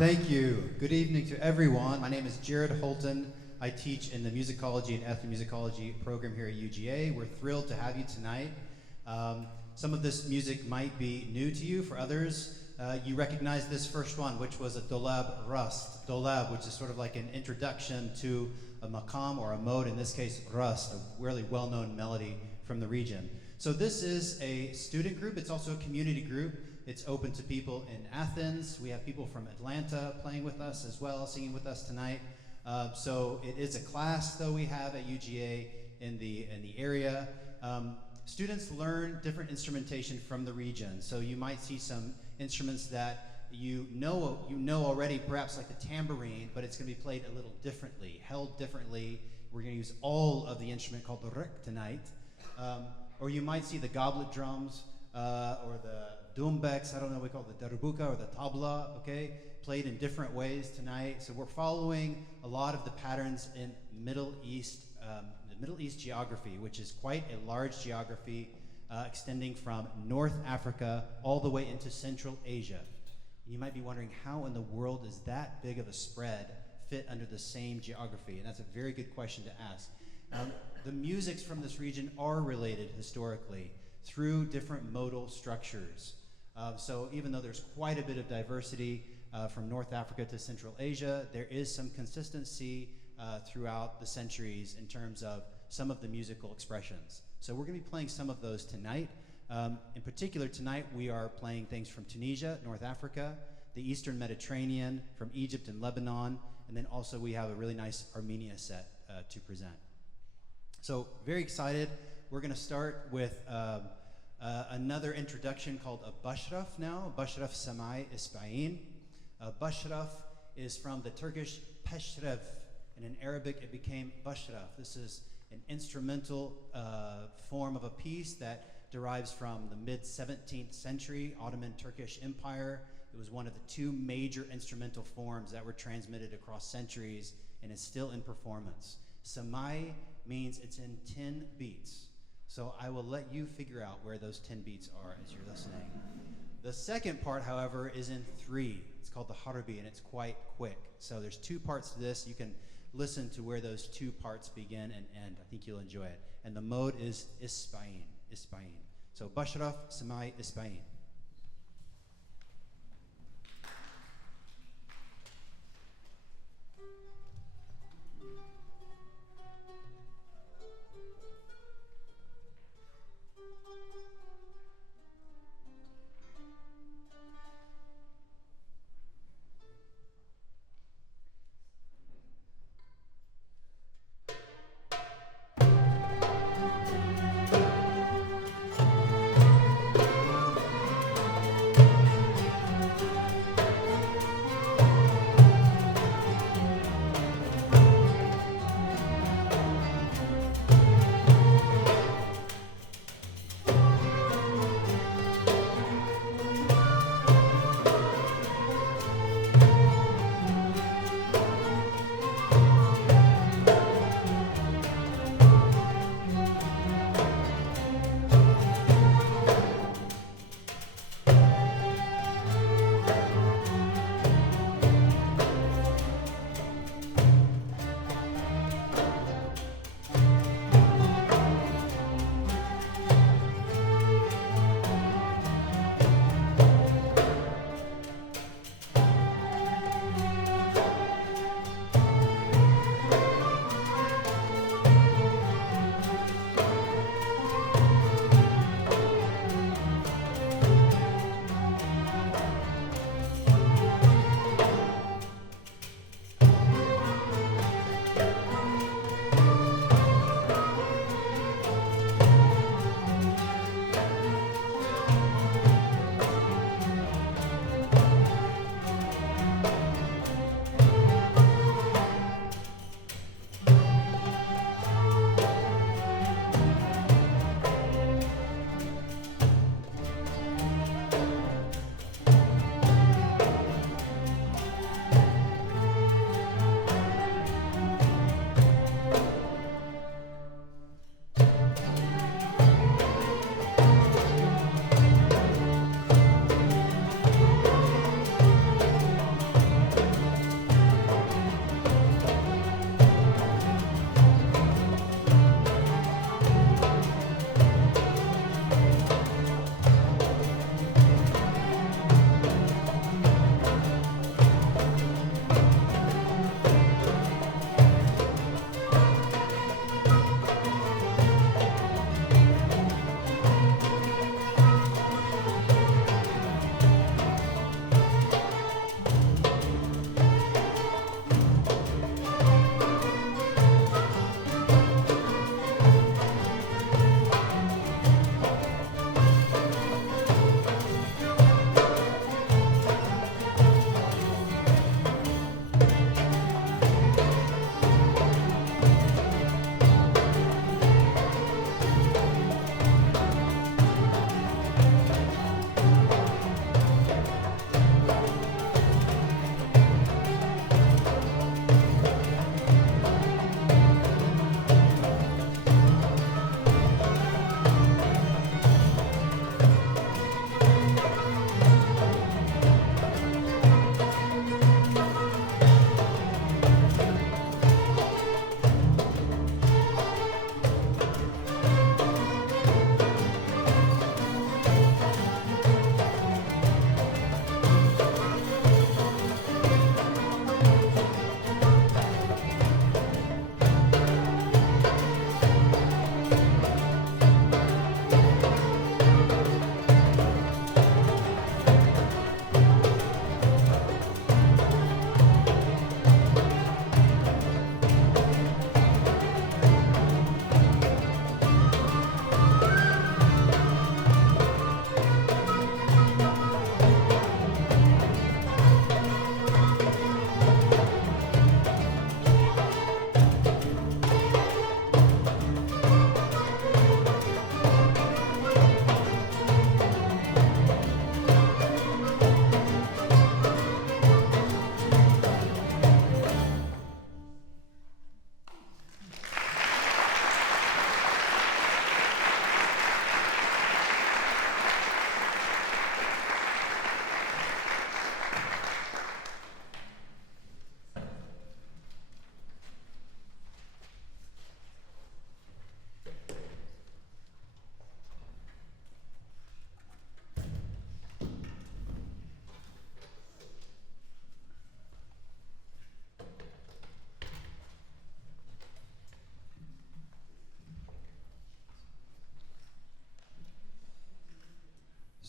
Thank you. Good evening to everyone. My name is Jared Holton. I teach in the musicology and ethnomusicology program here at UGA. We're thrilled to have you tonight. Some of this music might be new to you. For others, you recognize this first one, which was a dolab rast. Dolab, which is sort of like an introduction to a maqam or a mode, in this case rast, a really well-known melody from the region. So this is a student group. It's also a community group. It's open to people in Athens. We have people from Atlanta playing with us as well, singing with us tonight. So it is a class, though, we have at UGA in the area. Students learn different instrumentation from the region. So you might see some instruments that you know already, perhaps like the tambourine, but it's going to be played a little differently, held differently. We're going to use all of the instrument called the rek tonight. Or you might see the goblet drums or the dumbeks, I don't know what we call it, the darbuka or the tabla, okay, played in different ways tonight. So we're following a lot of the patterns in Middle East, the Middle East geography, which is quite a large geography extending from North Africa all the way into Central Asia. You might be wondering, how in the world is that big of a spread fit under the same geography? And that's a very good question to ask. The musics from this region are related historically through different modal structures. So even though there's quite a bit of diversity from North Africa to Central Asia, there is some consistency throughout the centuries in terms of some of the musical expressions. So we're going to be playing some of those tonight. In particular, tonight we are playing things from Tunisia, North Africa, the Eastern Mediterranean, from Egypt and Lebanon, and then also we have a really nice Armenia set to present. So very excited. We're going to start with another introduction called a bashraf now, bashraf samai isba'in. Bashraf is from the Turkish peshrev, and in Arabic it became bashraf. This is an instrumental form of a piece that derives from the mid-17th century Ottoman Turkish Empire. It was one of the two major instrumental forms that were transmitted across centuries and is still in performance. Samai means it's in 10 beats. So I will let you figure out where those 10 beats are as you're listening. The second part, however, is in 3. It's called the harbi, and it's quite quick. So there's 2 parts to this. You can listen to where those 2 parts begin and end. I think you'll enjoy it. And the mode is isba'in, isba'in. So bashraf, samai, isba'in.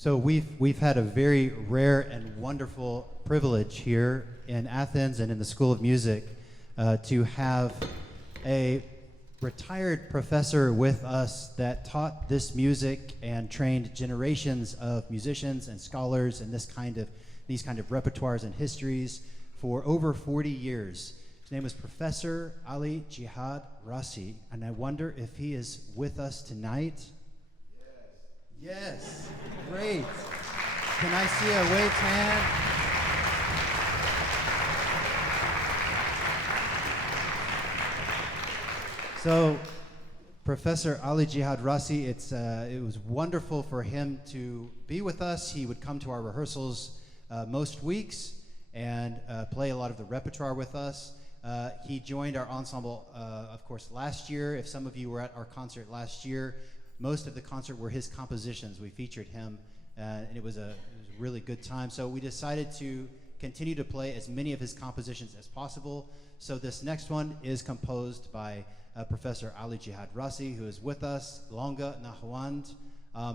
So we've had a very rare and wonderful privilege here in Athens and in the School of Music to have a retired professor with us that taught this music and trained generations of musicians and scholars in these kind of repertoires and histories for over 40 years. His name is Professor Ali Jihad Racy, and I wonder if he is with us tonight. Yes, great. Can I see a waved hand? So, Professor Ali Jihad Racy, it was wonderful for him to be with us. He would come to our rehearsals most weeks and play a lot of the repertoire with us. He joined our ensemble, of course, last year. If some of you were at our concert last year, most of the concert were his compositions. We featured him, and it was a really good time. So we decided to continue to play as many of his compositions as possible. So this next one is composed by Professor Ali Jihad Racy, who is with us, Longa Nahawand.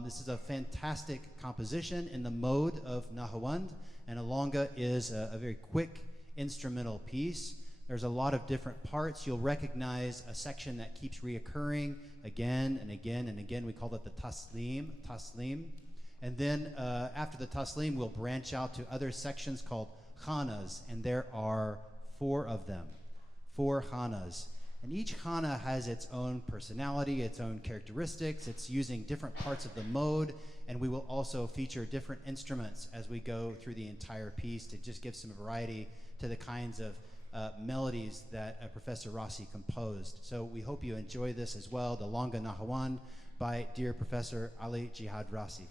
This is a fantastic composition in the mode of Nahawand, and a longa is a very quick instrumental piece. There's a lot of different parts. You'll recognize a section that keeps reoccurring again and again and again. We call that the taslim. And then after the taslim, we'll branch out to other sections called khanas, and there are 4 of them, 4 khanas. And each khana has its own personality, its own characteristics. It's using different parts of the mode, and we will also feature different instruments as we go through the entire piece to just give some variety to the kinds of melodies that Professor Racy composed. So we hope you enjoy this as well, the Longa Nahawand by dear Professor Ali Jihad Racy.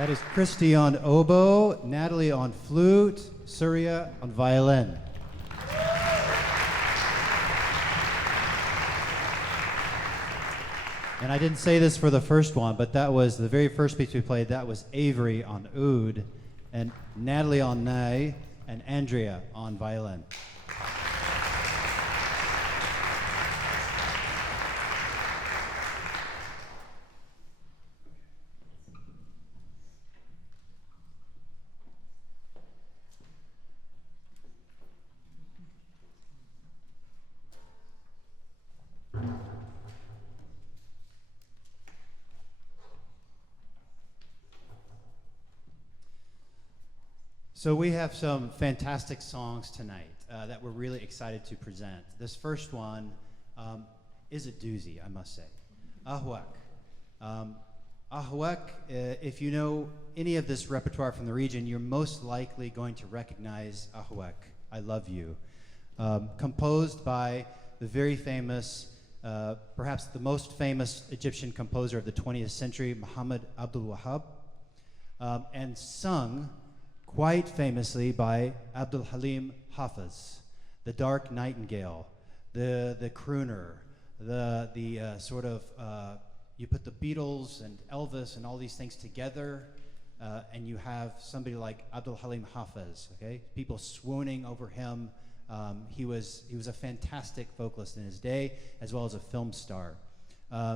That is Christy on oboe, Natalie on flute, Surya on violin. And I didn't say this for the first one, but that was the very first piece we played. That was Avery on oud, and Natalie on ney, and Andrea on violin. So we have some fantastic songs tonight that we're really excited to present. This first one is a doozy, I must say. Ahwak. Ahwak, if you know any of this repertoire from the region, you're most likely going to recognize Ahwak, I Love You. Composed by the very famous, perhaps the most famous Egyptian composer of the 20th century, Muhammad Abdul Wahab, and sung quite famously by al-Halim Hafiz, the dark nightingale, the crooner, the sort of, you put the Beatles and Elvis and all these things together, and you have somebody like al-Halim Hafiz, okay? People swooning over him. He was a fantastic vocalist in his day, as well as a film star.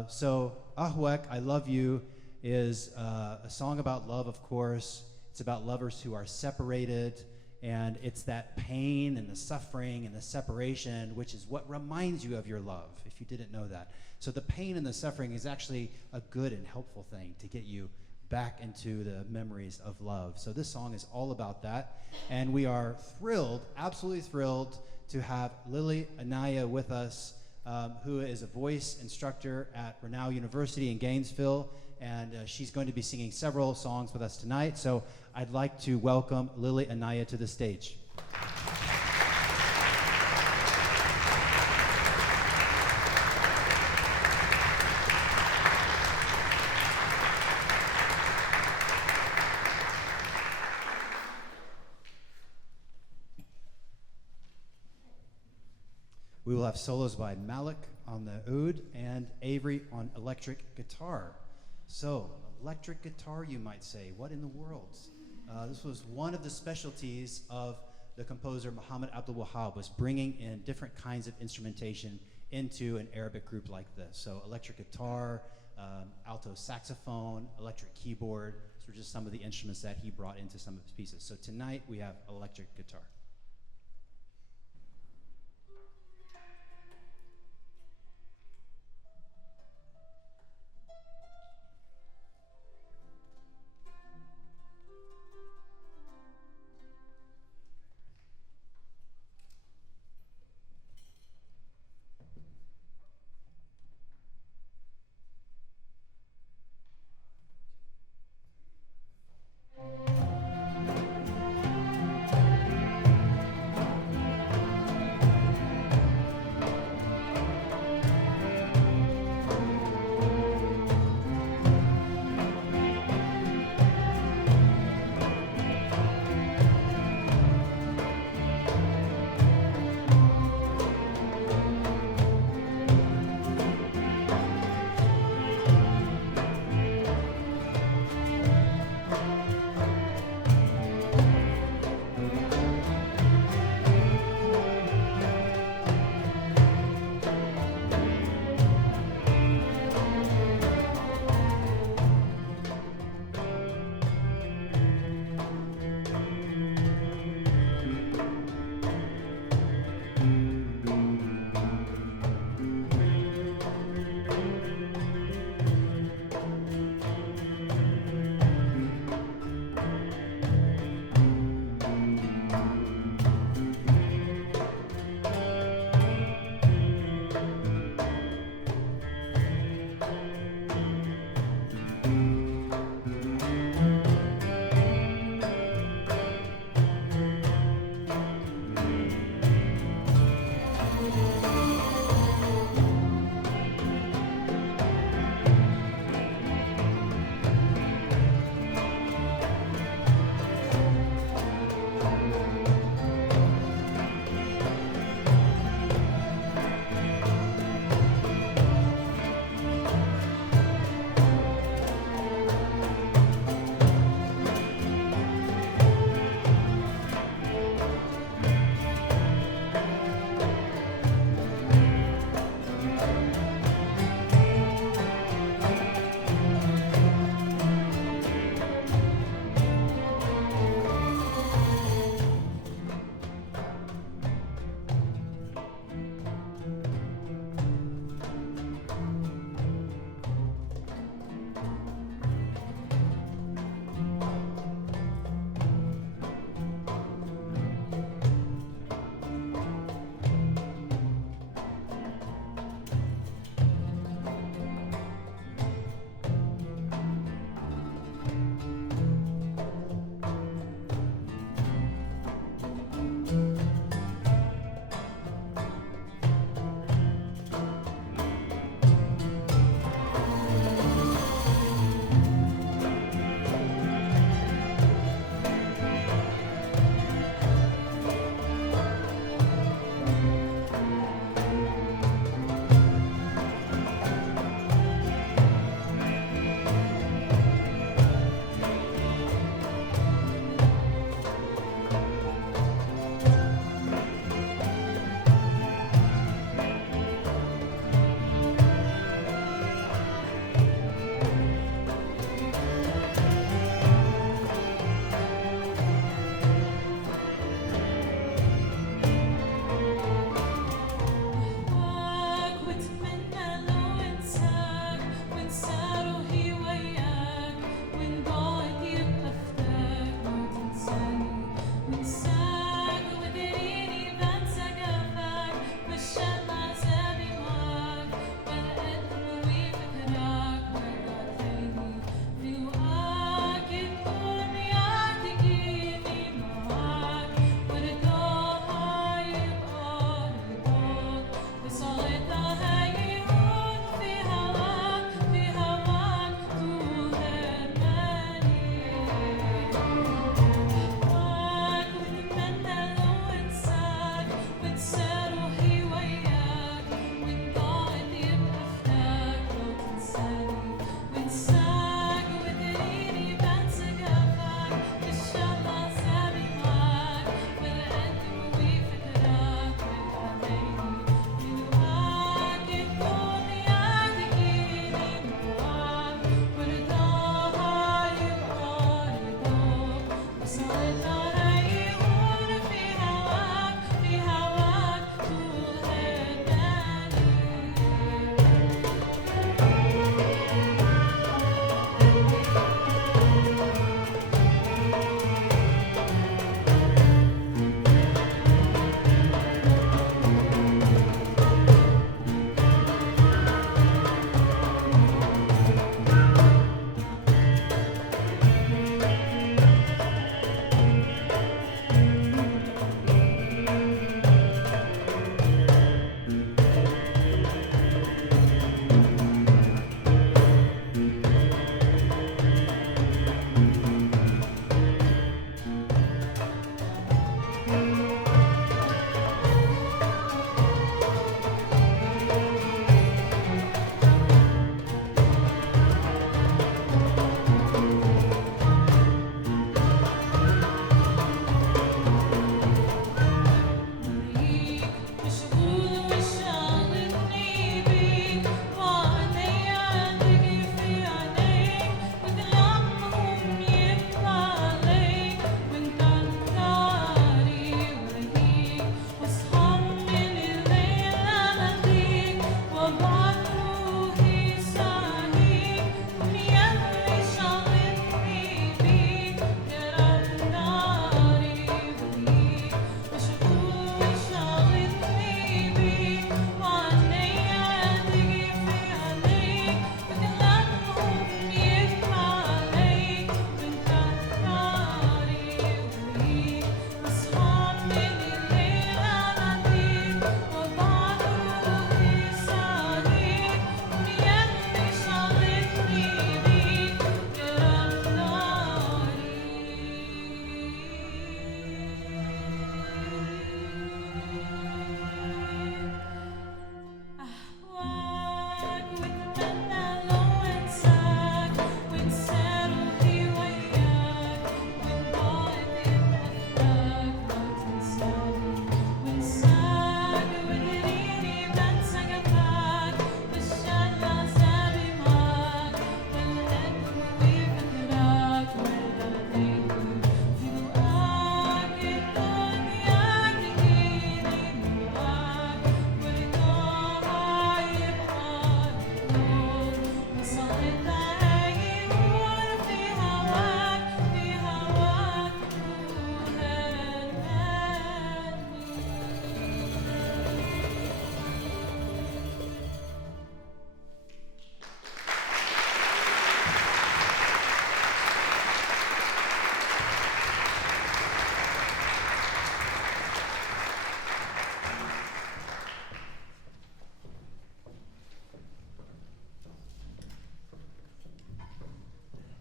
So Ahwak, I Love You, is a song about love, of course. It's about lovers who are separated, and it's that pain and the suffering and the separation, which is what reminds you of your love, if you didn't know that. So the pain and the suffering is actually a good and helpful thing to get you back into the memories of love. So this song is all about that, and we are thrilled, absolutely thrilled, to have Lilly Anayeh with us, who is a voice instructor at Renau University in Gainesville, and she's going to be singing several songs with us tonight. So I'd like to welcome Lilly Anayeh to the stage. We will have solos by Malik on the oud and Avery on electric guitar. So, electric guitar, you might say. What in the world? This was one of the specialties of the composer Muhammad Abdul Wahab, was bringing in different kinds of instrumentation into an Arabic group like this. So electric guitar, alto saxophone, electric keyboard. These were just some of the instruments that he brought into some of his pieces. So tonight we have electric guitar.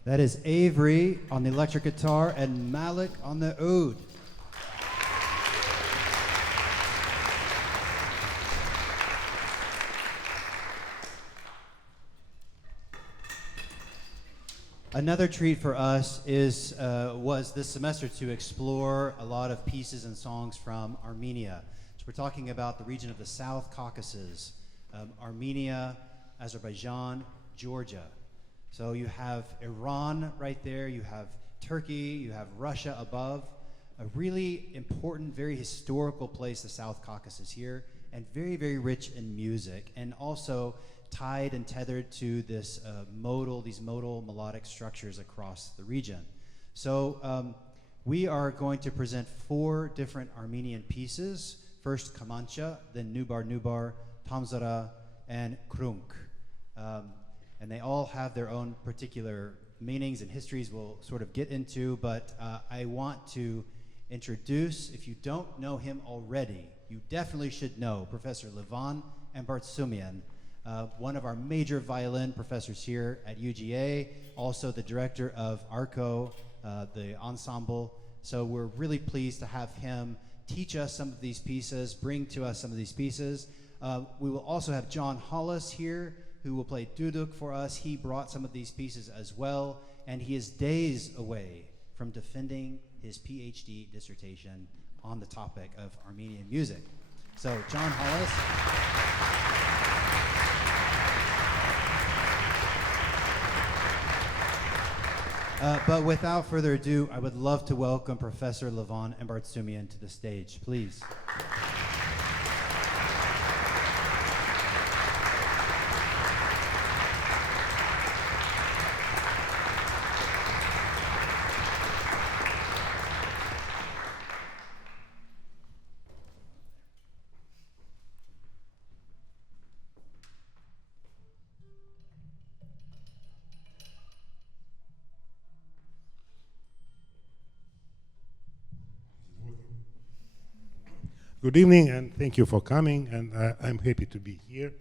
That is Avery on the electric guitar and Malik on the oud. Another treat for us was this semester to explore a lot of pieces and songs from Armenia. So we're talking about the region of the South Caucasus, Armenia, Azerbaijan, Georgia. So you have Iran right there, you have Turkey, you have Russia above. A really important, very historical place, the South Caucasus here, and very, very rich in music, and also tied and tethered to this these modal melodic structures across the region. So we are going to present 4 different Armenian pieces. First Kamancha, then Nubar Nubar, Tamzara, and Krunk. And they all have their own particular meanings and histories we'll sort of get into, but I want to introduce, if you don't know him already, you definitely should know Professor Levon Ambartsumian, one of our major violin professors here at UGA, also the director of ARCO, the Ensemble. So we're really pleased to have him teach us some of these pieces, bring to us some of these pieces. We will also have John Hollis here, who will play duduk for us. He brought some of these pieces as well, and he is days away from defending his PhD dissertation on the topic of Armenian music. So, John Hollis. But without further ado, I would love to welcome Professor Levon Ambartsumian to the stage, please. Good evening, and thank you for coming, and I'm happy to be here.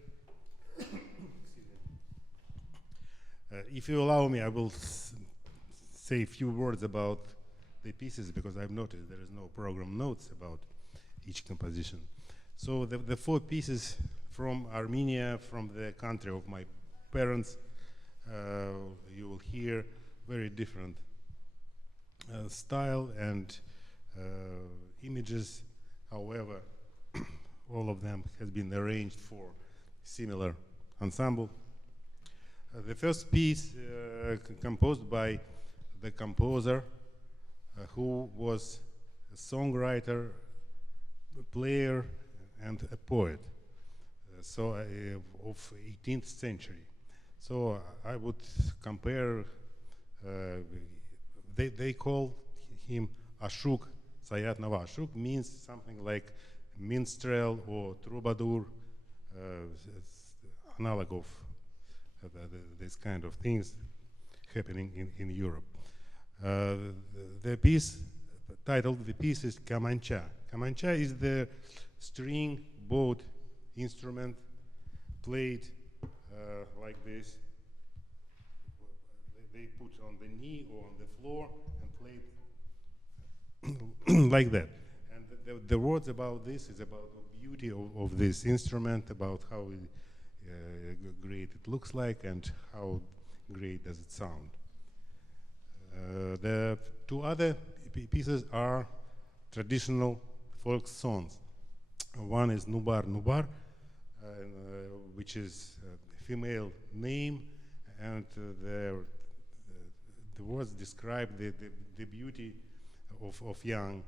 If you allow me, I will say a few words about the pieces, because I've noticed there is no program notes about each composition. So the 4 pieces from Armenia, from the country of my parents, you will hear very different style and images. However, all of them has been arranged for similar ensemble. The first piece composed by the composer who was a songwriter, a player, and a poet, of 18th century. So I would compare, they call him Ashuk Sayat Nava. Ashuk means something like minstrel or troubadour, analog of this kind of things happening in Europe. The piece titled, the piece is Kamancha. Kamancha is the string bowed instrument played like this. They put on the knee or on the floor and played like that. And the words about this is about the beauty of this instrument, about how great it looks like and how great does it sound. The 2 other pieces are traditional folk songs. One is Nubar Nubar, which is a female name, and the words describe the beauty of young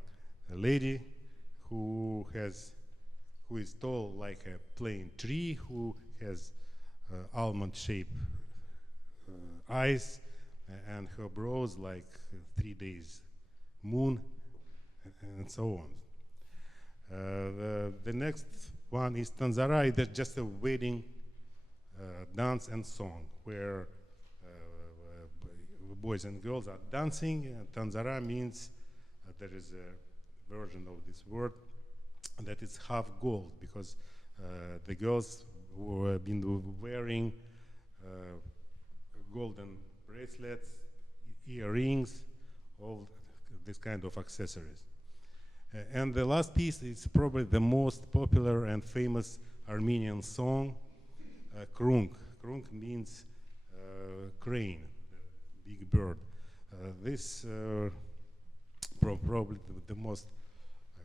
lady who is tall like a plane tree, who has almond-shaped eyes, and her brows like 3 days moon, and so on. The next one is Tanzara. That's just a wedding dance and song where boys and girls are dancing. Tanzara means there is a version of this word that is half gold, because the girls who have been wearing golden bracelets earrings, all this kind of accessories. And the last piece is probably the most popular and famous Armenian song, Krung. Krung means crane, big bird. This probably the most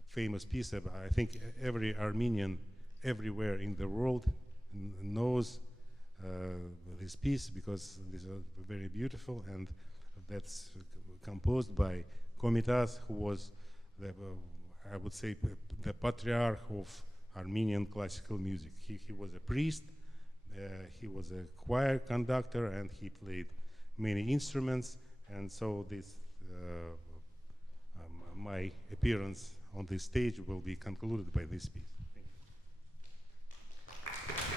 famous piece. I think every Armenian everywhere in the world knows this piece because these are very beautiful, and that's composed by Komitas, who was the, I would say, the patriarch of Armenian classical music. He was a priest, he was a choir conductor, and he played many instruments, and so this my appearance on this stage will be concluded by this piece. Thank you.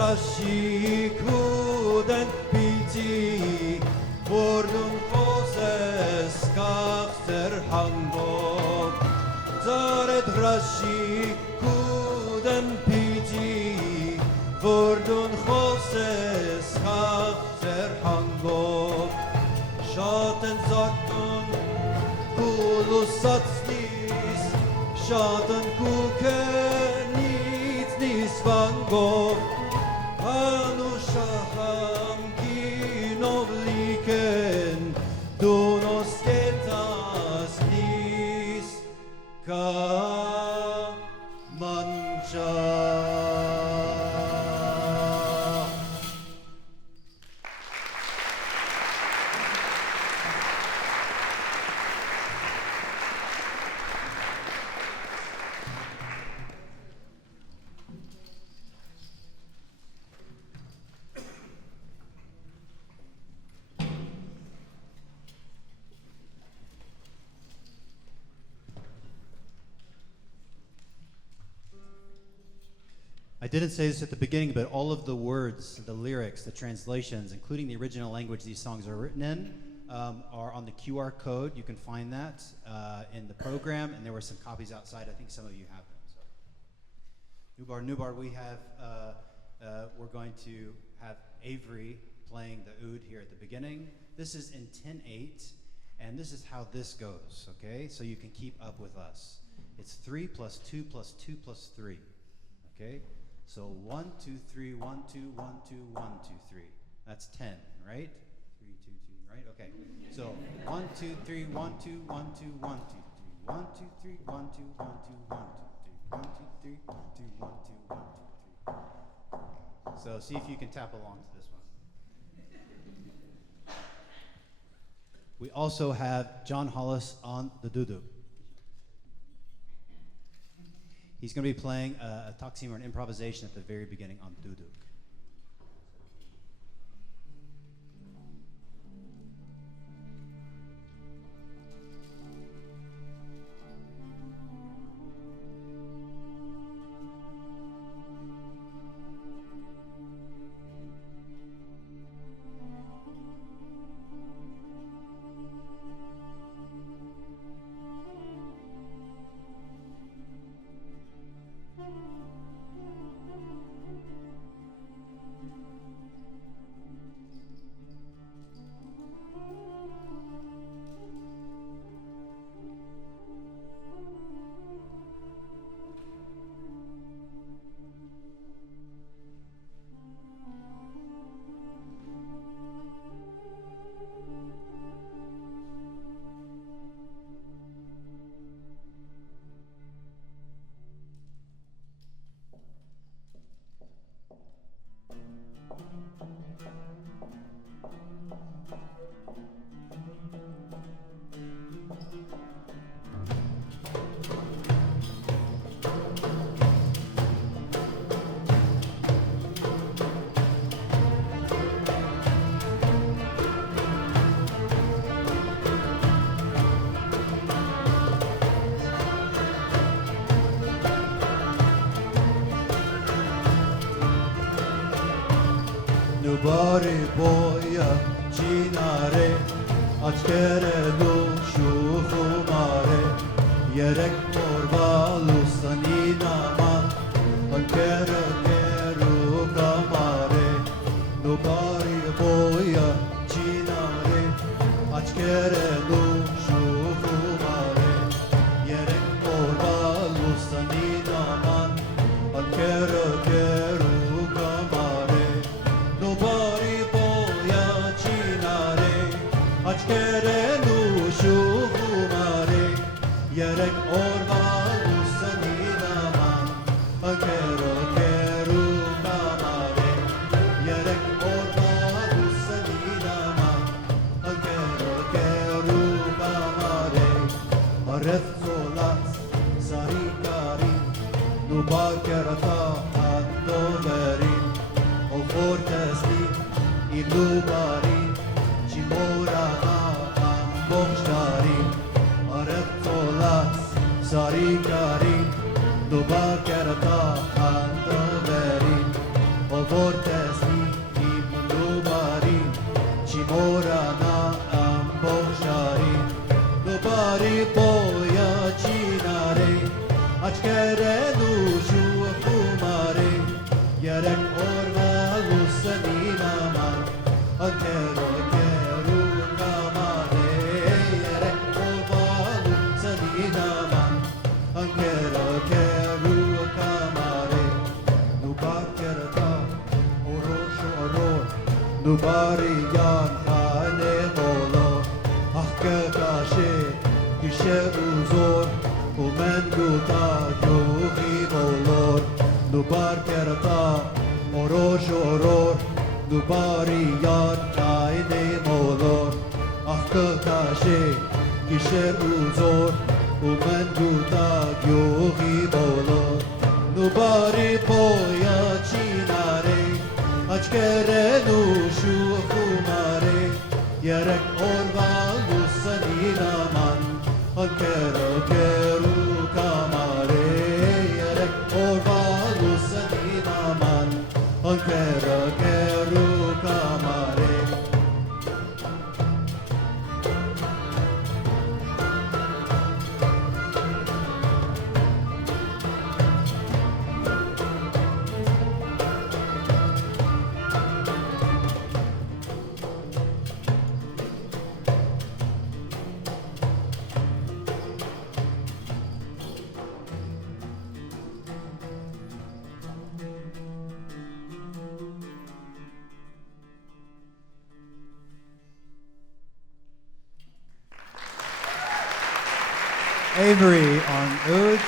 Rashi kuden biti, bordun hangok Zaret rashi kuden piti Vordun khoses khafter hangok Shaten zartun kulu satsnis Shaten kukenit nis vangok Anu shaham kinovliken Donos ketas nis ka mancha I didn't say this at the beginning, but all of the words, the lyrics, the translations, including the original language these songs are written in, are on the QR code. You can find that in the program, and there were some copies outside. I think some of you have them. So. Nubar, we have, we're going to have Avery playing the oud here at the beginning. This is in 10/8, and this is how this goes, okay? So you can keep up with us. It's 3 plus 2 plus 2 plus 3, okay? So 1, 2, 3, 1, 2, 1, 2, 1, 2, 3. That's 10, right? 3, 2, 2, right? Okay. So 1, 2, 3, 1, 2, 1, 2, 1, 2, 3. 1, 2, 3, 1, 2, 1, 2, 1, 2, 3. 1, 2, 3, 1, 2, 1, 2, 1, 2, 3. So see if you can tap along to this one. We also have John Hollis on the duduk. He's going to be playing a taksim or an improvisation at the very beginning on duduk. Nubari boya cinare Açkere duşu khumare Yerek morbalu saninaman Alkere keru kamare Nubari boya cinare Açkere duşu khumare Yerek morbalu saninaman Alkere keru kamare Nobody boya cinare Açkere nuşu humare Yerek orvalu saninaman Akero keru kamare Yerek orvalu saninaman Akero keru kamare Aref solat sarikari Nubakerata andoverin O fortesti ilubari Cimorana ambokštari Arep tolat sarikari Nubakerata andoverin O fortesti ilubari Cimorana ambokštari Nubari po man ankera keru kamare nubar kerata orosh oror nubari yan khane bolo ahke kashe gishe uzor umen guta yogi bolor nubar kerata orosh oror nubari yan khane bolor ahke kashe gishe uzor umen guta yogi bolor nubari poya chinare achkere nu shufumare yerek orva lusanina man ankero keru kamare yerek orva lusanina man ankero keru kamare Avery on oud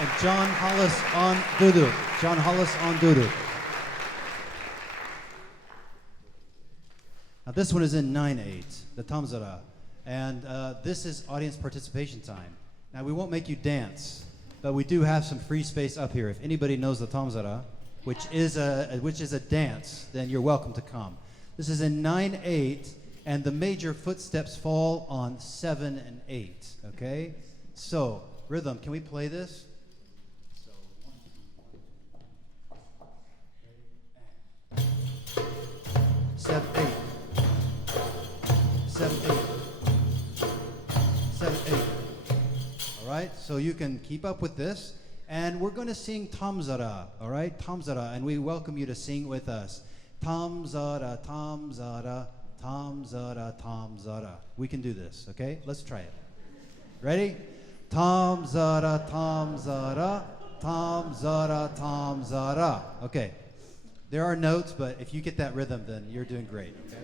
and John Hollis on duduk. John Hollis on duduk. Now this one is in 9/8, the Tamzara, and this is audience participation time. Now we won't make you dance, but we do have some free space up here. If anybody knows the Tamzara, which is a dance, then you're welcome to come. This is in 9/8, and the major footsteps fall on 7 and 8. Okay. So, rhythm, can we play this? Seven, eight. 7, 8. 7, 8. All right, so you can keep up with this. And we're going to sing Tamzara, all right? Tamzara, and we welcome you to sing with us. Tamzara, Tamzara, Tamzara, Tamzara. We can do this, okay? Let's try it. Ready? Tamzara, Tamzara, Tamzara, Tamzara. Okay. There are notes, but if you get that rhythm, then you're doing great, okay?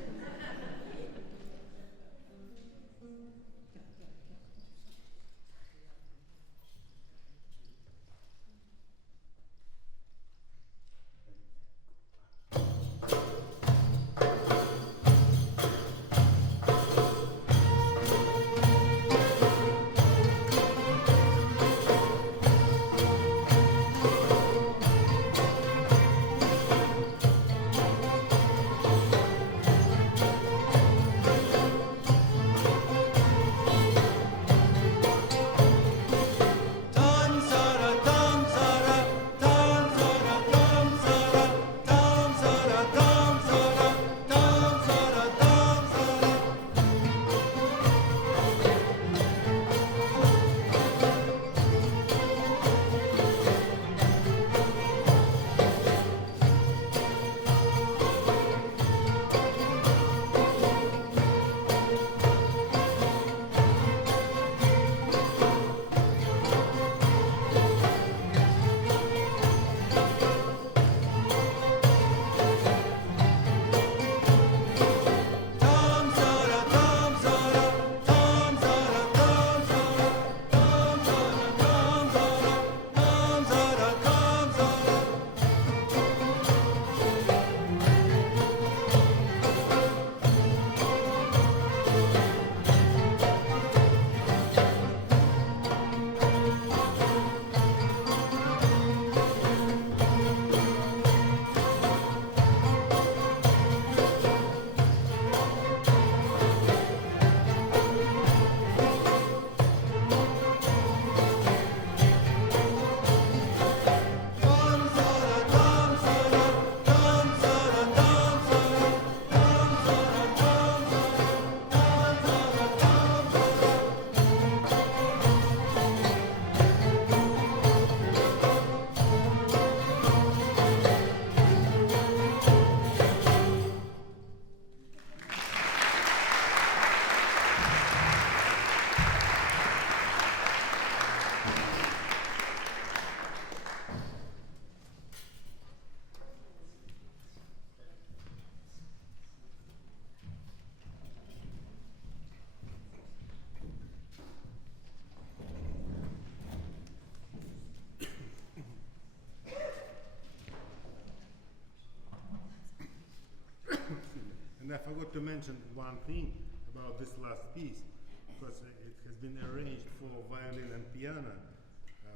I forgot to mention one thing about this last piece, because it has been arranged for violin and piano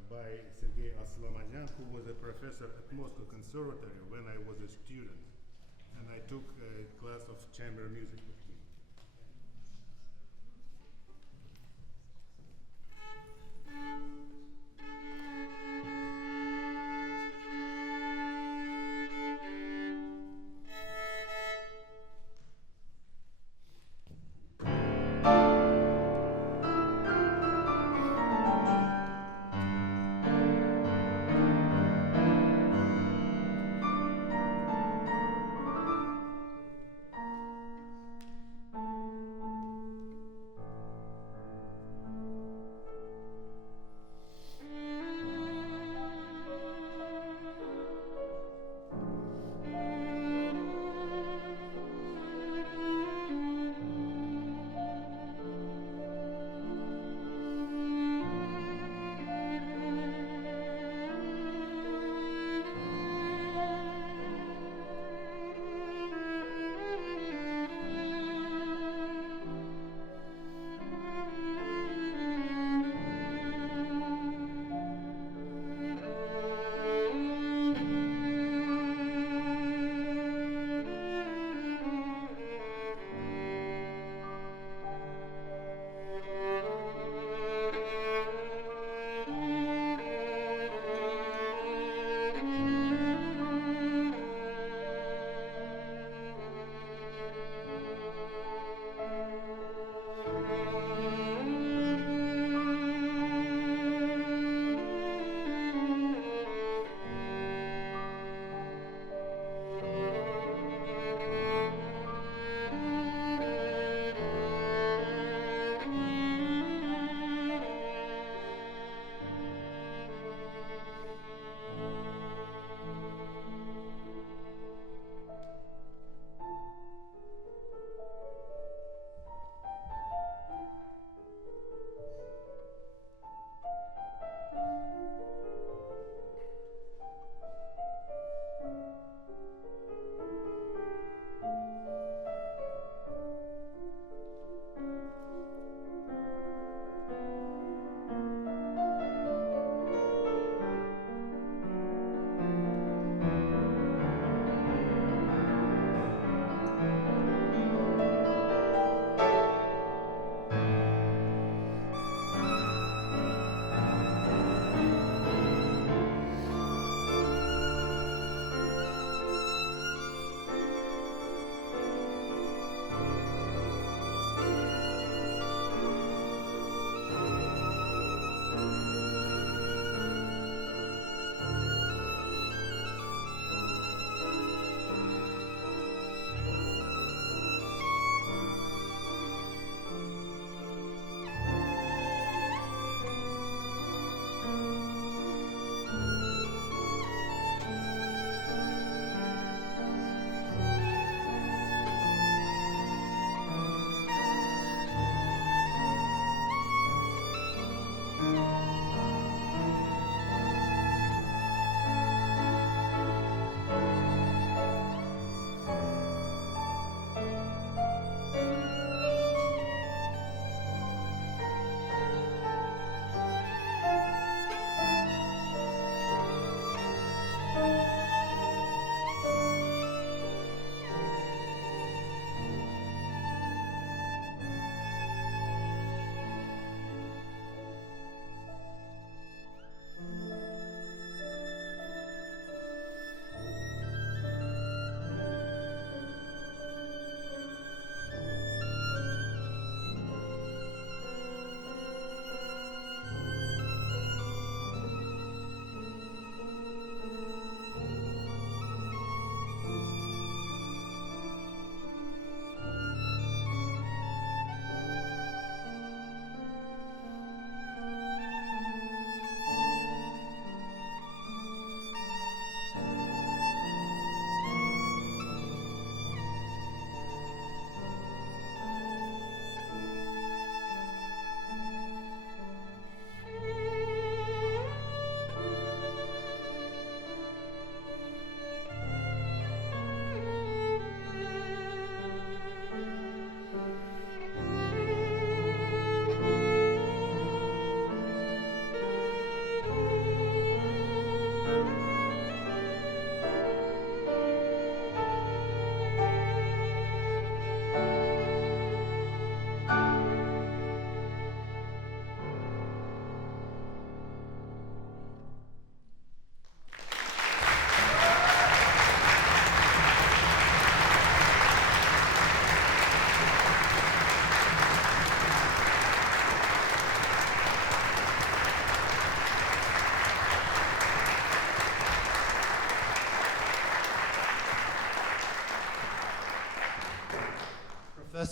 by Sergei Aslamazyan, who was a professor at Moscow Conservatory when I was a student, and I took a class of chamber music with him.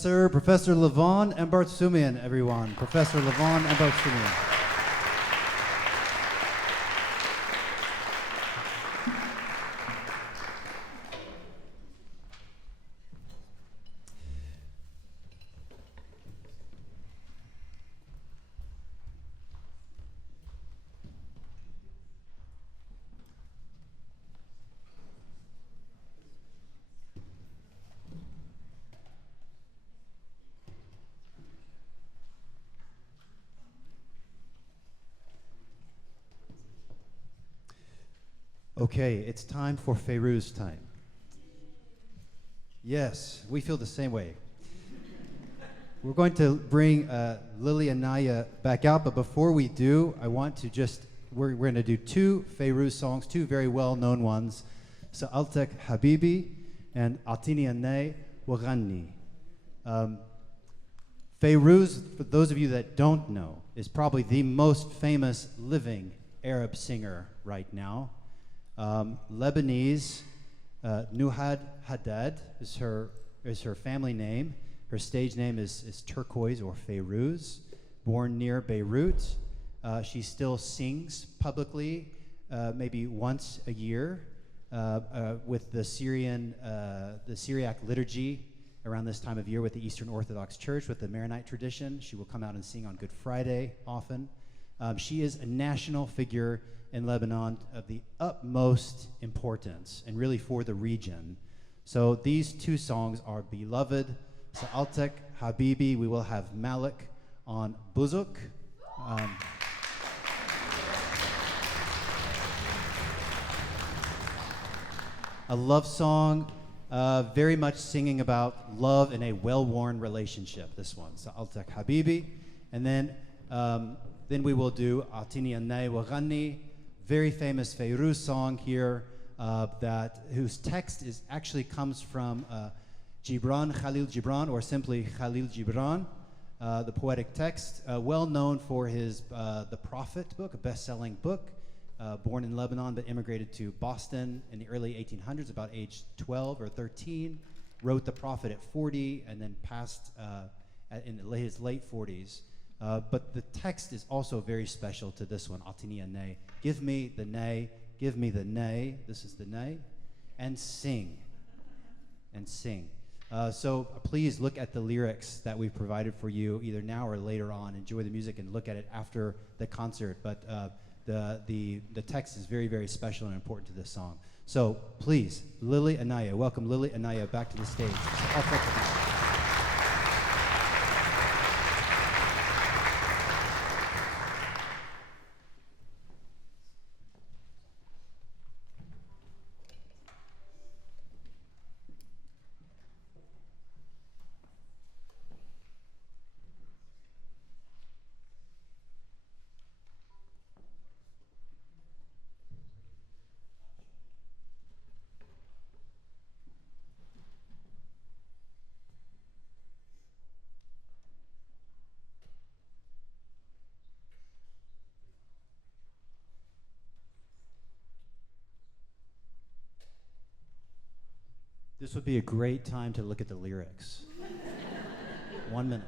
Professor Levon Ambartsumian, everyone. Professor Levon Ambartsumian. Okay, it's time for Fairuz time. Yes, we feel the same way. We're going to bring Lilly Anayeh back out, but before we do, I want to we're going to do two Fairuz songs, two very well-known ones, Sa'altek Habibi and Atini Anay Waghanni. Fairuz, for those of you that don't know, is probably the most famous living Arab singer right now. Lebanese, Nuhad Haddad is her family name. Her stage name is Turquoise or Fairuz. Born near Beirut, she still sings publicly, maybe once a year, with the Syriac liturgy around this time of year with the Eastern Orthodox Church, with the Maronite tradition. She will come out and sing on Good Friday often. She is a national figure in Lebanon of the utmost importance, and really for the region. So these two songs are beloved. Sa'altek Habibi, we will have Malik on buzuk. A love song, very much singing about love in a well-worn relationship, this one, Sa'altek Habibi. And then we will do Atini Anay Waghanni, very famous Fairuz song here, whose text actually comes from Gibran, Khalil Gibran, or simply Khalil Gibran, the poetic text, well known for his The Prophet book, a best-selling book, born in Lebanon but immigrated to Boston in the early 1800s, about age 12 or 13, wrote The Prophet at 40, and then passed in his late 40s. But the text is also very special to this one, Atini Anay. Give me the nay, give me the nay, this is the nay, and sing, and sing. So please look at the lyrics that we've provided for you, either now or later on. Enjoy the music and look at it after the concert. But the text is very, very special and important to this song. So please, Lilly Anayeh, welcome Lilly Anayeh back to the stage. This would be a great time to look at the lyrics. 1 minute.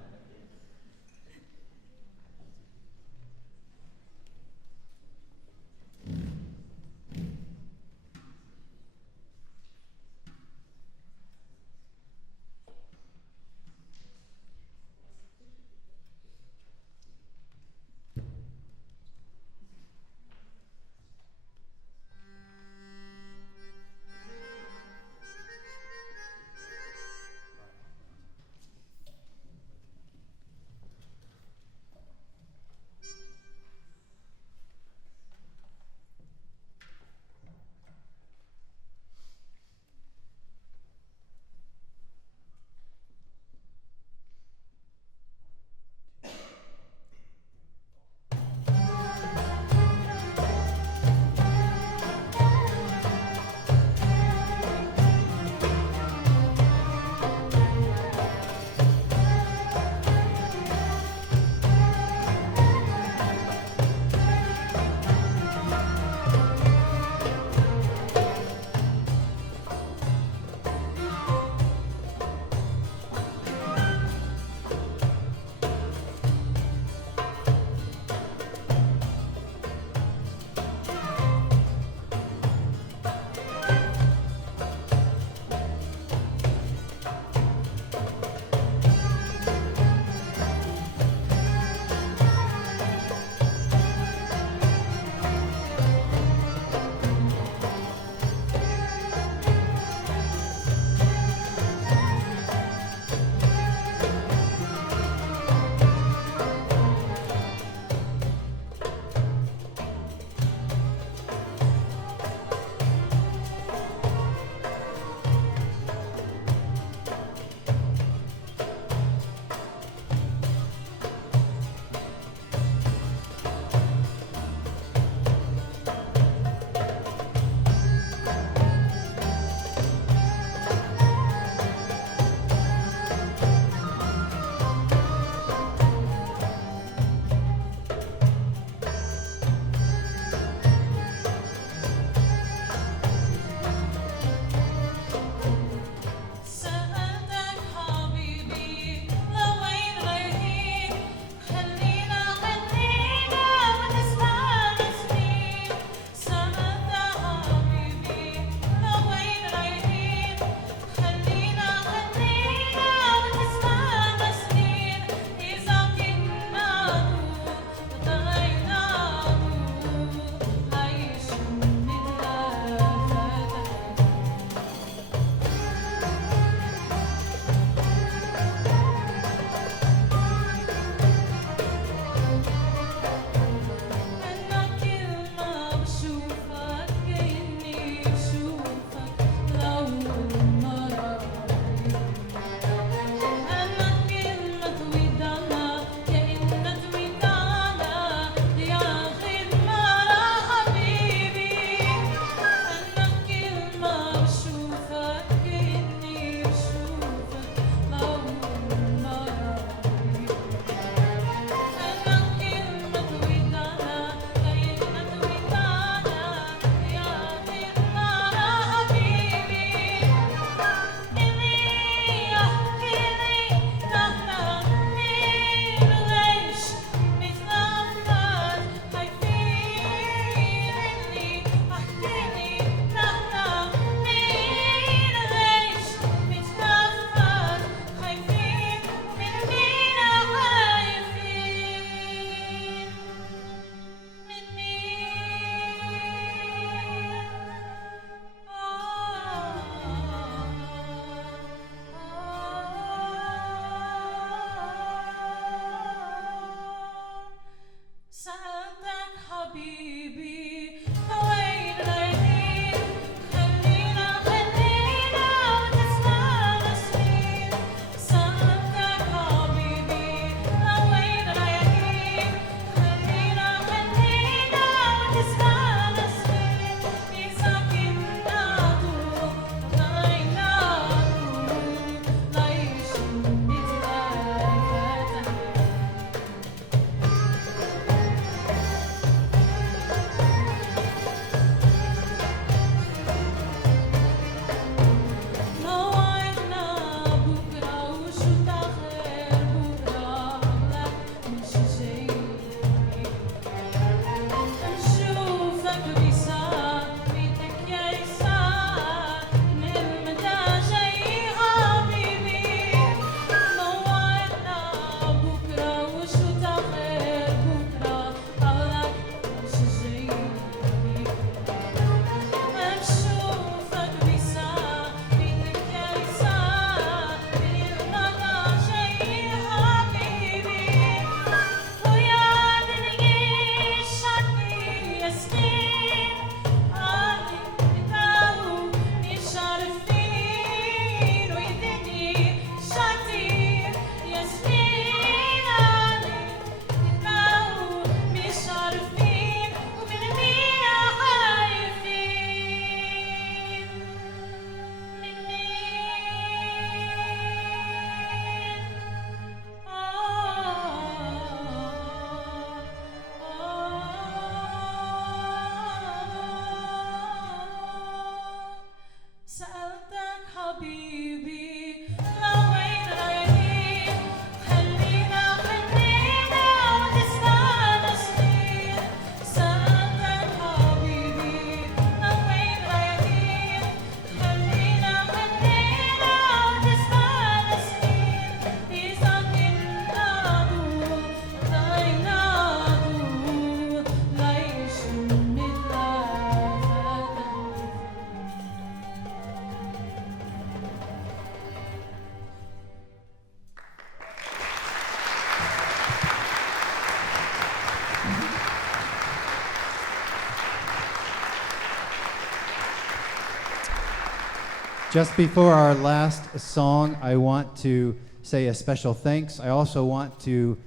Just before our last song, I want to say a special thanks. I also want to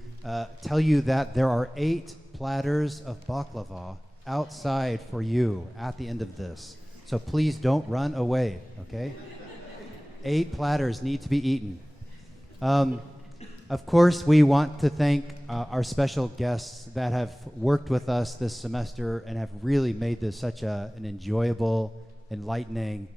tell you that there are 8 platters of baklava outside for you at the end of this. So please don't run away, okay? 8 platters need to be eaten. Of course, we want to thank our special guests that have worked with us this semester and have really made this such an enjoyable, enlightening,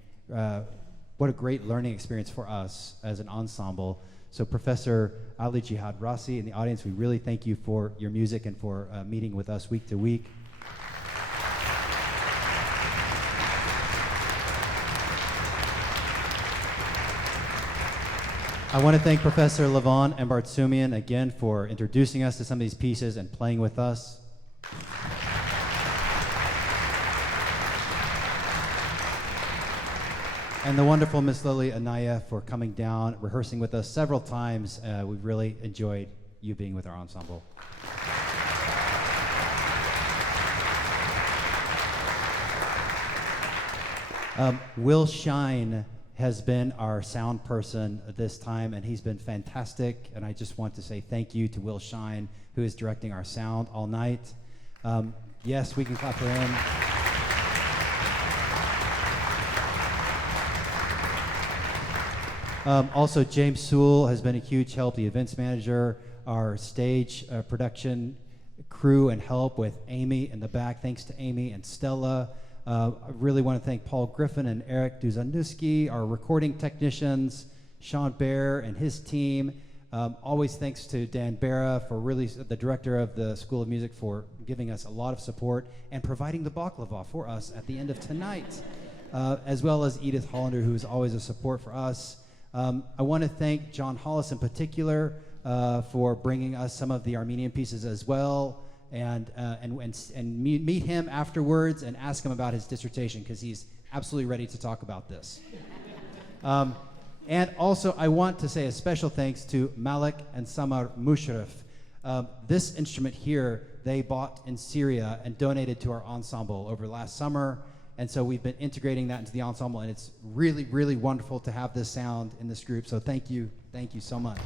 what a great learning experience for us as an ensemble. So Professor Ali Jihad Racy in the audience, we really thank you for your music and for meeting with us week to week. I want to thank Professor Levon Ambartsumian again for introducing us to some of these pieces and playing with us. And the wonderful Miss Lilly Anayeh for coming down, rehearsing with us several times. We've really enjoyed you being with our ensemble. Will Shine has been our sound person this time, and he's been fantastic. And I just want to say thank you to Will Shine, who is directing our sound all night. Yes, we can clap for him. Also, James Sewell has been a huge help, the events manager, our stage production crew, and help with Amy in the back. Thanks to Amy and Stella. I really want to thank Paul Griffin and Eric Duzanuski, our recording technicians, Sean Baer and his team. Always thanks to Dan Barra, for really the director of the School of Music, for giving us a lot of support and providing the baklava for us at the end of tonight, as well as Edith Hollander, who is always a support for us. I want to thank John Hollis in particular for bringing us some of the Armenian pieces as well, and meet him afterwards and ask him about his dissertation, because he's absolutely ready to talk about this. And also, I want to say a special thanks to Malik and Samar Mushrif. This instrument here, they bought in Syria and donated to our ensemble over last summer. And so we've been integrating that into the ensemble, and it's really, really wonderful to have this sound in this group. So thank you so much.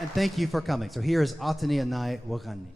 And thank you for coming. So here is Atani Anai Wagani.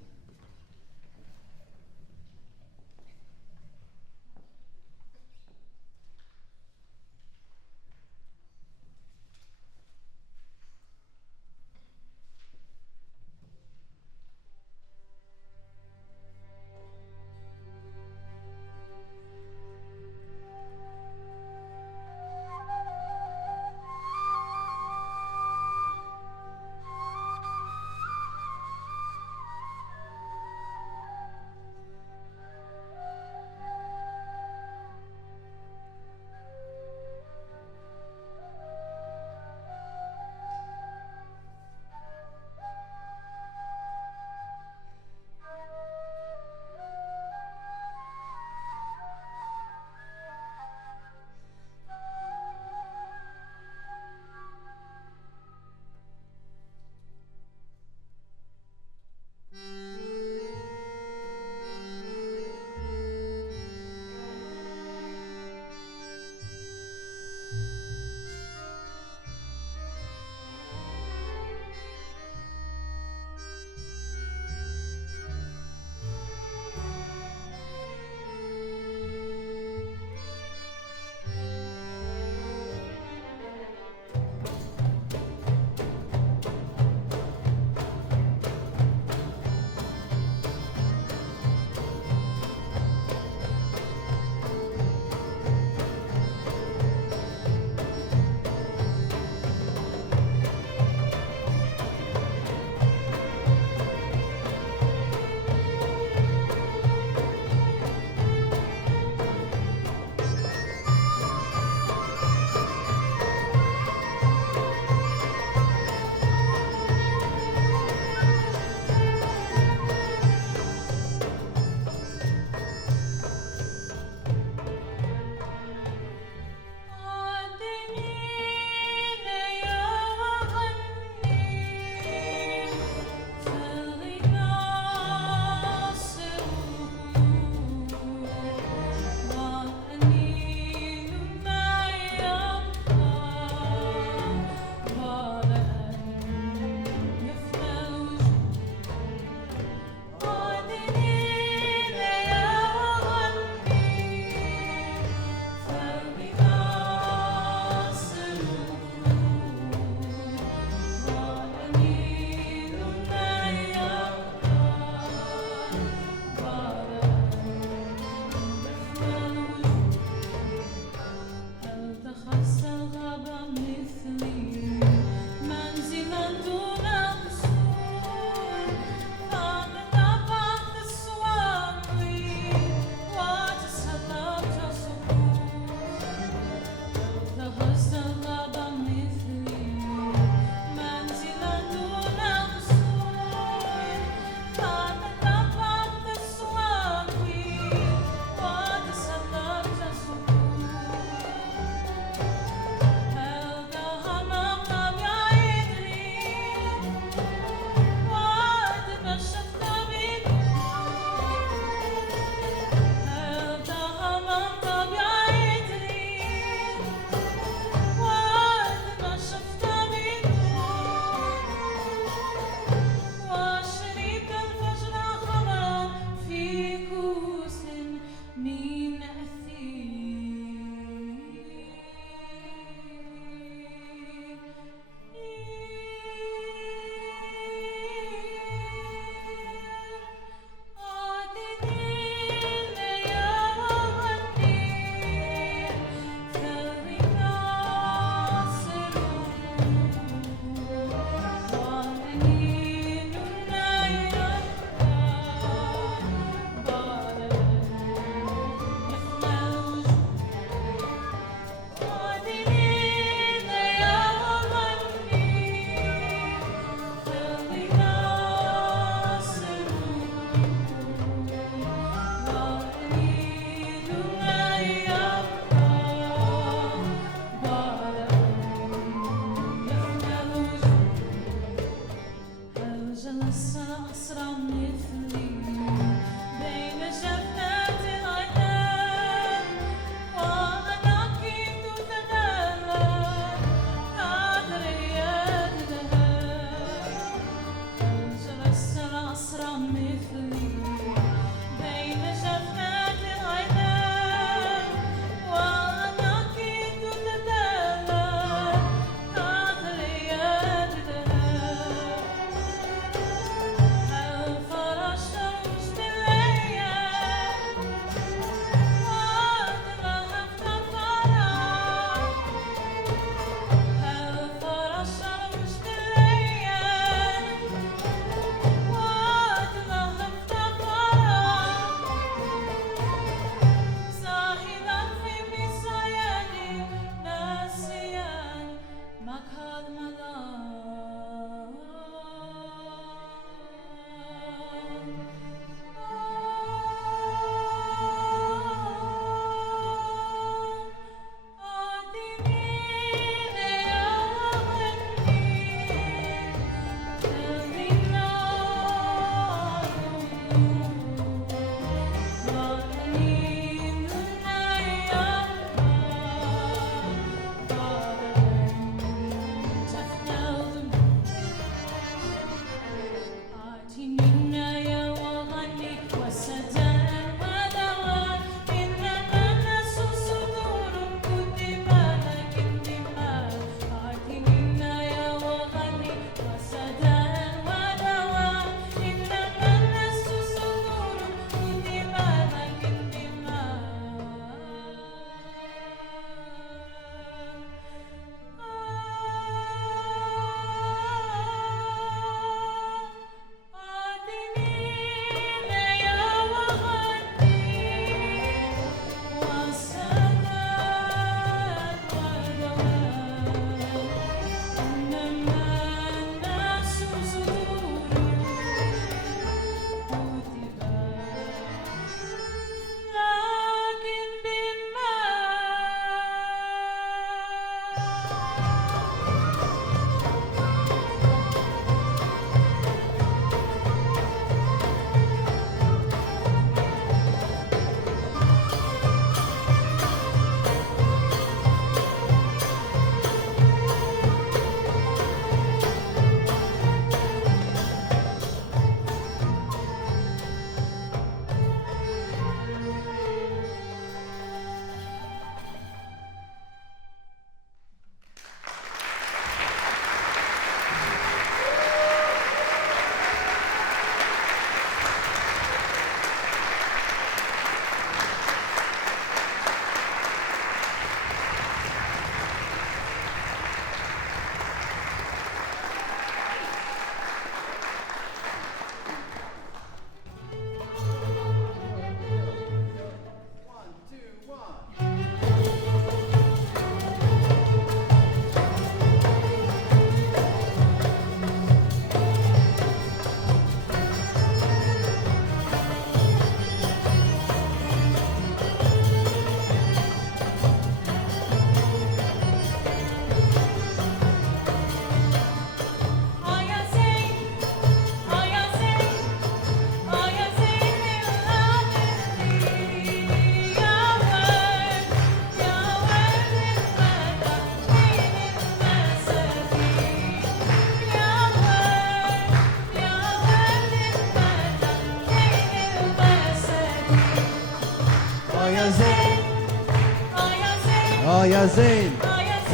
يا زين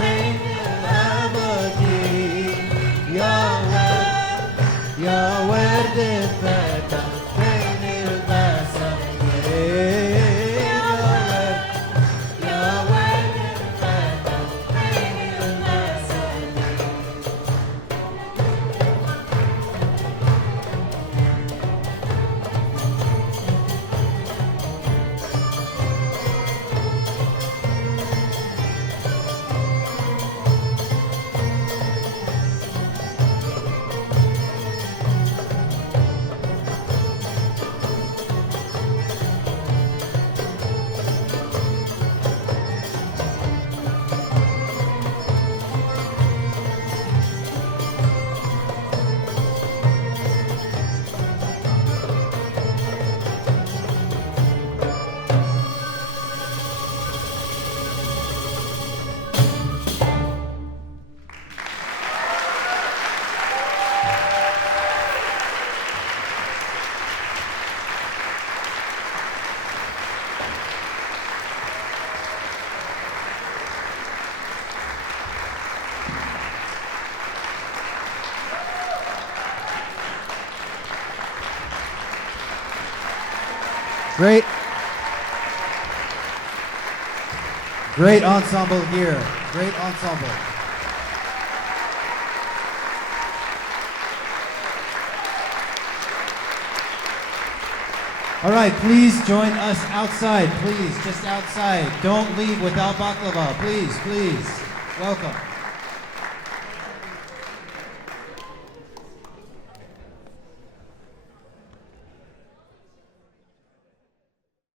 زين الأبدي يا ورد الفتى بين المساكين يا ورد الفتى بين المساكين Great. Great ensemble here. Great ensemble. All right, please join us outside. Please, just outside. Don't leave without baklava. Please, please. Welcome.